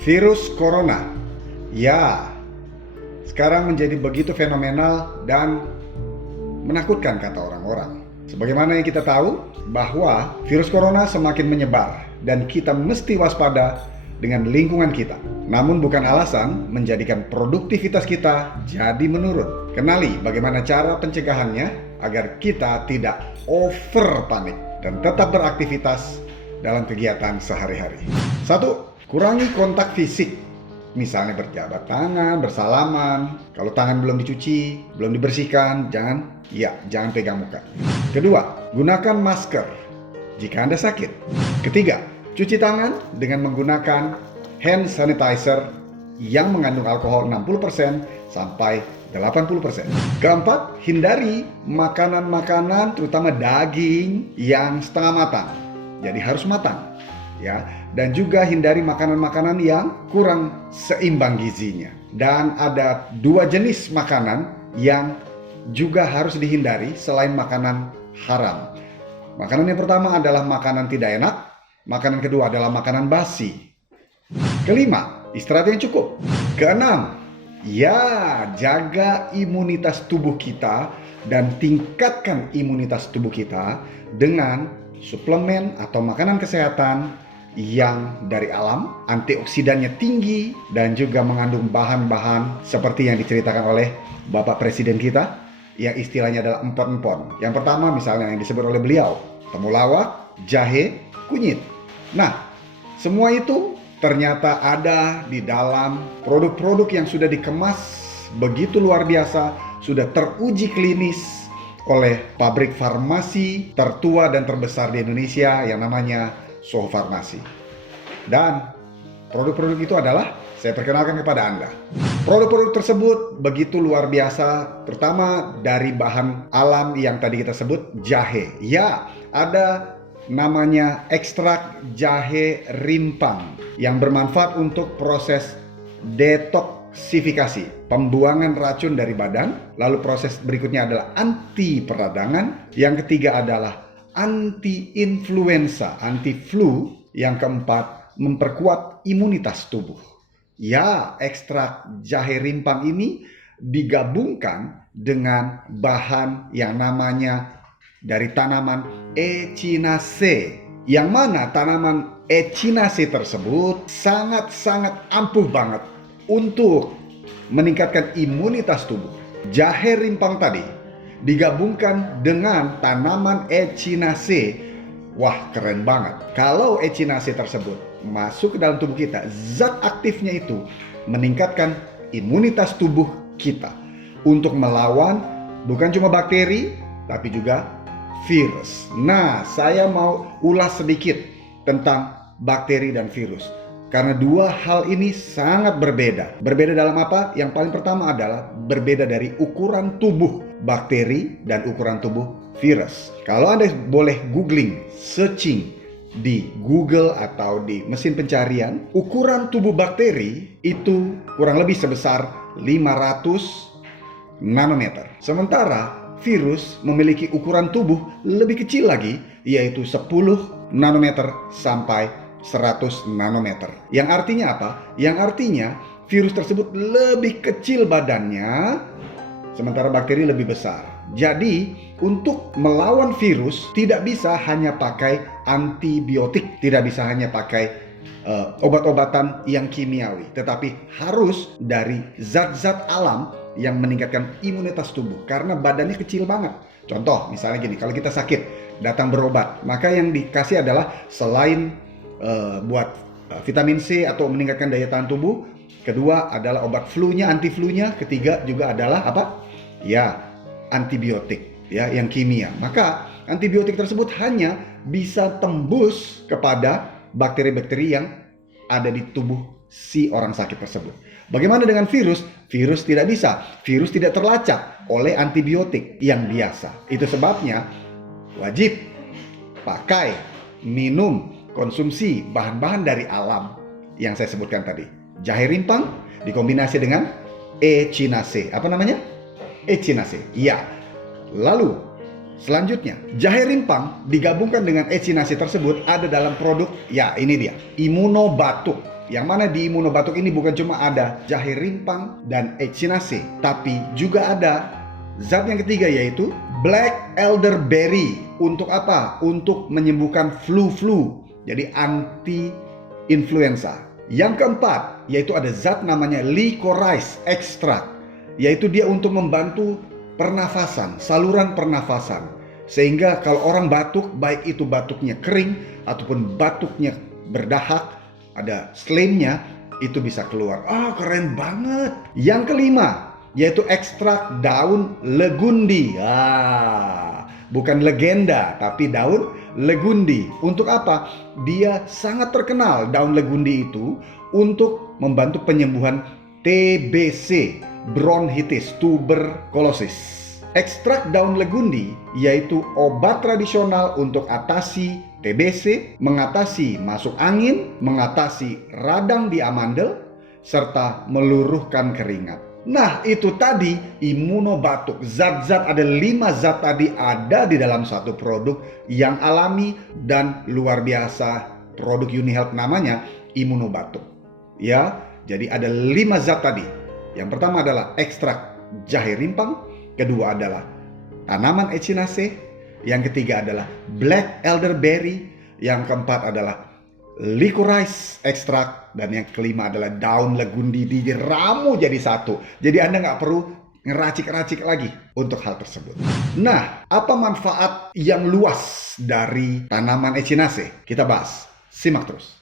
Virus corona, ya, sekarang menjadi begitu fenomenal dan menakutkan kata orang-orang. Sebagaimana yang kita tahu bahwa virus corona semakin menyebar dan kita mesti waspada dengan lingkungan kita. Namun bukan alasan menjadikan produktivitas kita jadi menurun. Kenali bagaimana cara pencegahannya agar kita tidak over panik dan tetap beraktivitas dalam kegiatan sehari-hari. 1. Kurangi kontak fisik, misalnya berjabat tangan, bersalaman. Kalau tangan belum dicuci, belum dibersihkan, jangan pegang muka. Kedua, gunakan masker jika Anda sakit. Ketiga, cuci tangan dengan menggunakan hand sanitizer yang mengandung alkohol 60% sampai 80%. Keempat, hindari makanan-makanan terutama daging yang setengah matang. Jadi harus matang, ya. Dan juga hindari makanan-makanan yang kurang seimbang gizinya. Dan ada 2 jenis makanan yang juga harus dihindari selain makanan haram. Makanan yang pertama adalah makanan tidak enak, makanan kedua adalah makanan basi. Kelima, istirahat yang cukup. Keenam, jaga imunitas tubuh kita dan tingkatkan imunitas tubuh kita dengan suplemen atau makanan kesehatan yang dari alam, antioksidannya tinggi dan juga mengandung bahan-bahan seperti yang diceritakan oleh Bapak Presiden kita, yang istilahnya adalah empon-empon. Yang pertama misalnya yang disebut oleh beliau, temulawak, jahe, kunyit. Nah, semua itu ternyata ada di dalam produk-produk yang sudah dikemas begitu luar biasa, sudah teruji klinis oleh pabrik farmasi tertua dan terbesar di Indonesia yang namanya Soho Farmasi. Dan produk-produk itu adalah saya perkenalkan kepada Anda. Produk-produk tersebut begitu luar biasa, terutama dari bahan alam yang tadi kita sebut, jahe. Ya, ada namanya ekstrak jahe rimpang yang bermanfaat untuk proses detoksifikasi, pembuangan racun dari badan. Lalu proses berikutnya adalah anti peradangan. Yang ketiga adalah anti-influenza, anti-flu. Yang keempat, memperkuat imunitas tubuh. Ya, ekstrak jahe rimpang ini digabungkan dengan bahan yang namanya dari tanaman Echinacea. Yang mana tanaman Echinacea tersebut sangat-sangat ampuh banget untuk meningkatkan imunitas tubuh. Jahe rimpang tadi digabungkan dengan tanaman Echinacea. Wah, keren banget. Kalau Echinacea tersebut masuk ke dalam tubuh kita, zat aktifnya itu meningkatkan imunitas tubuh kita untuk melawan bukan cuma bakteri, tapi juga virus. Nah, saya mau ulas sedikit tentang bakteri dan virus. Karena dua hal ini sangat berbeda. Berbeda dalam apa? Yang paling pertama adalah berbeda dari ukuran tubuh bakteri dan ukuran tubuh virus. Kalau Anda boleh googling, searching di Google atau di mesin pencarian, ukuran tubuh bakteri itu kurang lebih sebesar 500 nanometer. Sementara virus memiliki ukuran tubuh lebih kecil lagi, yaitu 10 nanometer sampai 100 nanometer. Yang artinya apa? Yang artinya virus tersebut lebih kecil badannya, sementara bakteri lebih besar. Jadi untuk melawan virus tidak bisa hanya pakai antibiotik, tidak bisa hanya pakai obat-obatan yang kimiawi, tetapi harus dari zat-zat alam yang meningkatkan imunitas tubuh karena badannya kecil banget. Contoh misalnya gini, kalau kita sakit datang berobat, maka yang dikasih adalah selain buat vitamin C atau meningkatkan daya tahan tubuh, kedua adalah obat flu-nya, anti-flu-nya, ketiga juga adalah apa? Ya, antibiotik, ya, yang kimia. Maka antibiotik tersebut hanya bisa tembus kepada bakteri-bakteri yang ada di tubuh si orang sakit tersebut. Bagaimana dengan virus? Virus tidak bisa. Virus tidak terlacak oleh antibiotik yang biasa. Itu sebabnya wajib pakai, minum, konsumsi bahan-bahan dari alam yang saya sebutkan tadi. Jahe rimpang dikombinasi dengan Echinacea. Apa namanya? Echinacea. Ya. Lalu selanjutnya, jahe rimpang digabungkan dengan Echinacea tersebut ada dalam produk, ya ini dia, Immunobatuk. Yang mana di Immunobatuk ini bukan cuma ada jahe rimpang dan echinacea, tapi juga ada zat yang ketiga yaitu black elderberry. Untuk apa? Untuk menyembuhkan flu-flu. Jadi anti influenza. Yang keempat yaitu ada zat namanya licorice extract, yaitu dia untuk membantu pernafasan, saluran pernafasan. Sehingga kalau orang batuk, baik itu batuknya kering ataupun batuknya berdahak, ada slemnya, itu bisa keluar. Keren banget. Yang kelima yaitu ekstrak daun legundi. Bukan legenda, tapi daun legundi. Untuk apa? Dia sangat terkenal, daun legundi itu, untuk membantu penyembuhan TBC, bronkitis, tuberkulosis. Ekstrak daun legundi yaitu obat tradisional untuk atasi TBC, mengatasi masuk angin, mengatasi radang di amandel, serta meluruhkan keringat. Nah, itu tadi Immunobatuk. Zat-zat, ada 5 zat tadi ada di dalam satu produk yang alami dan luar biasa. Produk UniHealth namanya Immunobatuk. Ya, jadi ada 5 zat tadi. Yang pertama adalah ekstrak jahe rimpang, kedua adalah tanaman echinacea, yang ketiga adalah black elderberry, yang keempat adalah licorice extract, dan yang kelima adalah daun legundi diramu jadi satu. Jadi Anda nggak perlu ngeracik-racik lagi untuk hal tersebut. Nah, apa manfaat yang luas dari tanaman echinacea? Kita bahas. Simak terus.